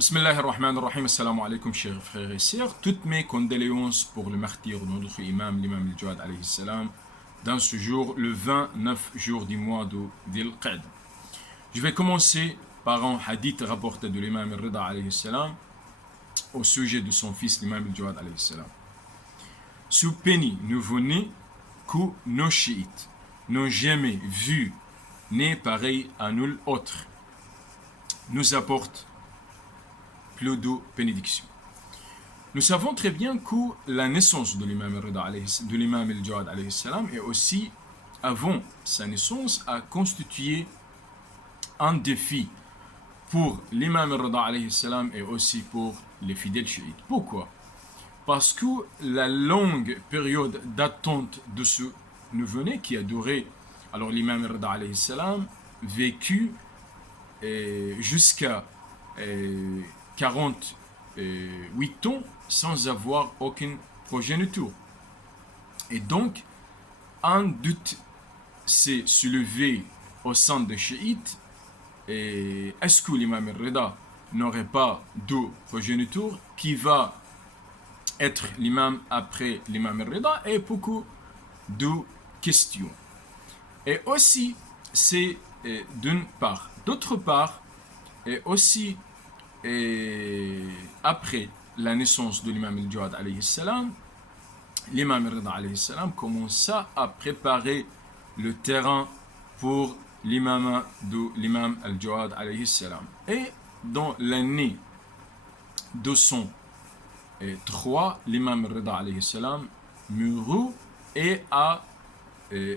Bismillah ar-Rahman ar-Rahim, assalamu alaikum chers frères et sœurs. Toutes mes condoléances pour le martyr de notre imam, l'imam al-Jawad alayhi salam, dans ce jour, le 29 jour du mois de Dhil Qa'd. Je vais commencer par un hadith rapporté de l'imam al-Rida alayhi salam au sujet de son fils, l'imam al-Jawad alayhi salam. Ce péni nouveau-né que nos chiites n'ont jamais vu, né pareil à nul autre, nous apporte plus de bénédiction. Nous savons très bien que la naissance de l'imam al-Jawad alayhi salam et aussi avant sa naissance a constitué un défi pour l'imam al-Rida alayhi salam et aussi pour les fidèles chiites. Pourquoi? Parce que la longue période d'attente de ce nouveau-né qui a duré, alors l'imam al-Rida alayhi salam vécu jusqu'à 48 ans sans avoir aucun progéniture. Et donc, un doute s'est soulevé au sein des chiites. Est-ce que l'imam al-Rida n'aurait pas de progéniture? Qui va être l'imam après l'imam al-Rida? Et beaucoup de questions. Et aussi, c'est d'une part. D'autre part, et aussi après la naissance de l'imam al-Jawad alayhi salam, l'imam al-Rida alayhi salam commença à préparer le terrain pour l'imam de l'imam al-Jawad alayhi salam. Et dans l'année 203, l'imam al-Rida alayhi salam mourut et a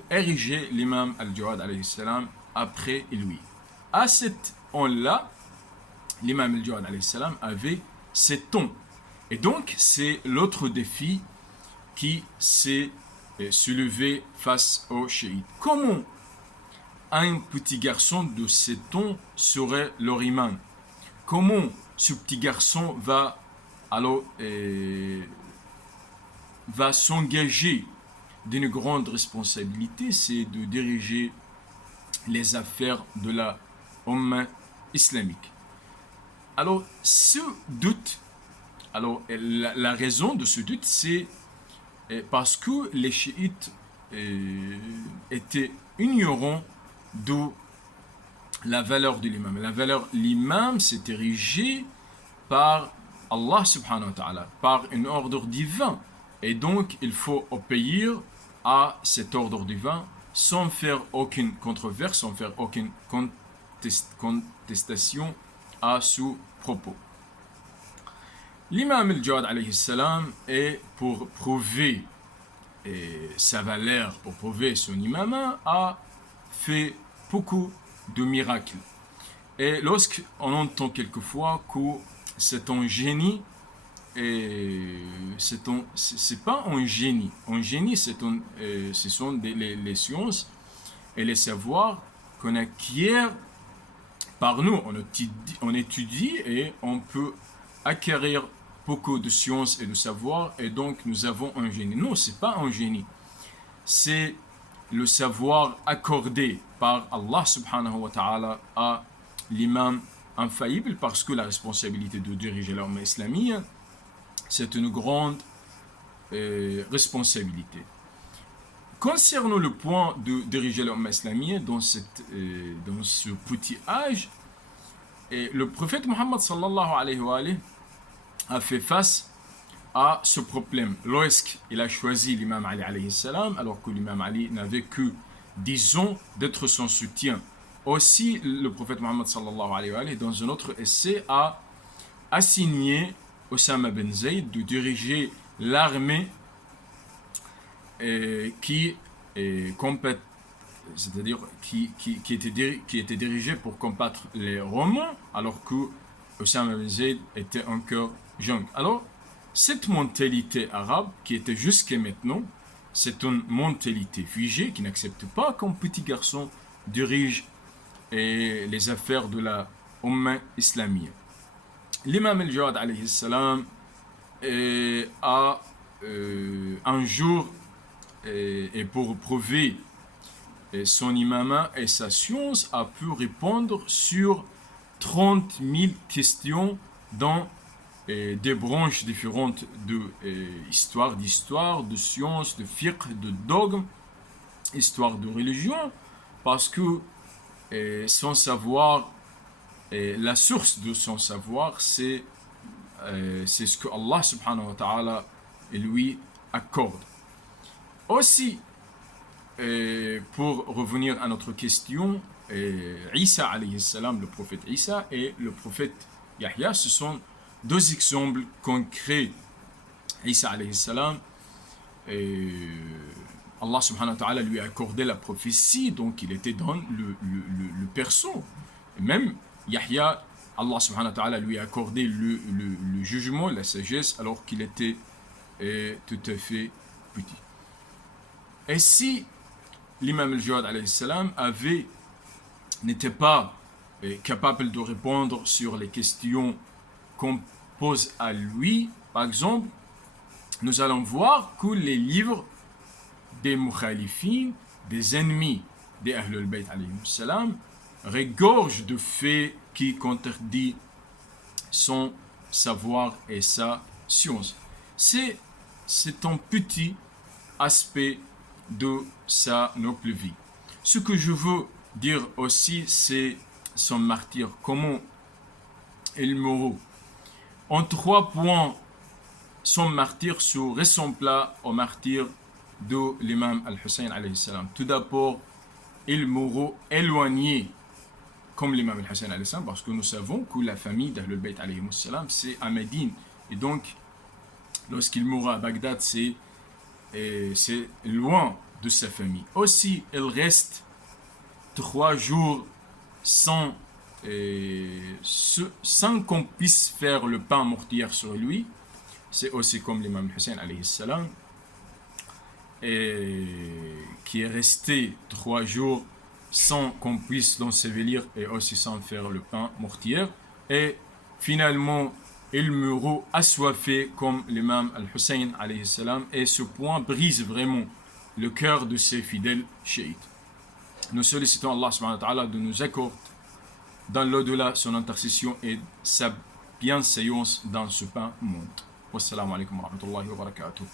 érigé l'imam al-Jawad alayhi salam après lui. À cet an-là, l'imam al-Jawad alayhi salam avait 7 ans. Et donc, c'est l'autre défi qui s'est soulevé face aux chiites. Comment un petit garçon de 7 ans serait leur imam? Comment ce petit garçon va s'engager d'une grande responsabilité, c'est de diriger les affaires de la Ummah islamique. Alors, ce doute, la raison de ce doute, c'est parce que les chiites étaient ignorants de la valeur de l'imam. L'imam s'est érigé par Allah subhanahu wa ta'ala, par un ordre divin. Et donc, il faut obéir à cet ordre divin sans faire aucune controverse, sans faire aucune contestation à ce propos. L'imam al-Jawad alayhi salam est pour prouver sa valeur, pour prouver son imama, a fait beaucoup de miracles. Et lorsqu'on entend quelquefois que c'est un génie, c'est pas un génie. Un génie, ce sont les sciences et les savoirs qu'on acquiert par nous. On étudie et on peut acquérir beaucoup de sciences et de savoirs et donc nous avons un génie. Non, c'est pas un génie. C'est le savoir accordé par Allah subhanahu wa ta'ala à l'imam infaillible, parce que la responsabilité de diriger l'Ummah islamique, c'est une grande responsabilité. Concernant le point de diriger l'Ummah islamique dans ce petit âge, le prophète Mohammed sallallahu alayhi wa alayhi a fait face à ce problème lorsqu'il a choisi l'imam Ali alayhi salam, alors que l'imam Ali n'avait que 10 ans d'être son soutien. Aussi, le prophète Mohammed sallallahu alayhi wa alayhi, dans un autre essai, a assigné Osama ben Zayd de diriger l'armée qui était dirigée pour combattre les Romains, alors que Osama ben Zayd était encore jeune. Alors, cette mentalité arabe qui était jusqu'à maintenant, c'est une mentalité figée qui n'accepte pas qu'un petit garçon dirige les affaires de la Ummah islamique. L'imam al-Jawad alayhi salam a un jour, et pour prouver son imama et sa science, a pu répondre sur 30 000 questions dans des branches différentes de d'histoire, de science, de fiqh, de dogme, histoire de religion, parce que son savoir, la source de son savoir, c'est ce que Allah subhanahu wa ta'ala lui accorde. Aussi, pour revenir à notre question, Isa alayhi salam, le prophète Isa et le prophète Yahya, ce sont deux exemples concrets. Isa alayhi salam, Allah subhanahu wa ta'ala lui a accordé la prophétie, donc il était dans le perso. Et même Yahya, Allah subhanahu wa ta'ala lui a accordé le jugement, la sagesse, alors qu'il était tout à fait petit. Et si l'imam al-Jawad alayhi salam n'était pas capable de répondre sur les questions qu'on pose à lui, par exemple, nous allons voir que les livres des mukhalifines, des ennemis des Ahlul Bayt alayhi salam, regorgent de faits qui contredisent son savoir et sa science. C'est un petit aspect de sa noble vie. Ce que je veux dire aussi, c'est son martyr. Comment il mourut. En 3 points, son martyr se ressembla au martyr de l'imam al-Hussein alayhi salam. Tout d'abord, il mourut éloigné comme l'imam al-Hussein alayhi salam, parce que nous savons que la famille d'Ahlul Bayt alayhi salam, c'est à Médine. Et donc, lorsqu'il mourut à Bagdad, c'est loin de sa famille. Aussi, il reste 3 jours sans qu'on puisse faire le pain mortier sur lui. C'est aussi comme l'imam Hussein alayhi salam, qui est resté 3 jours sans qu'on puisse l'ensevelir et aussi sans faire le pain mortier. Et finalement, il meurt assoiffé comme l'imam al-Hussein alayhi salam, et ce point brise vraiment le cœur de ses fidèles chiites. Nous sollicitons Allah subhanahu wa ta'ala de nous accorder dans l'au-delà son intercession et sa bienséance dans ce pain monde. Wassalamu alaikum wa rahmatullahi wa barakatuh.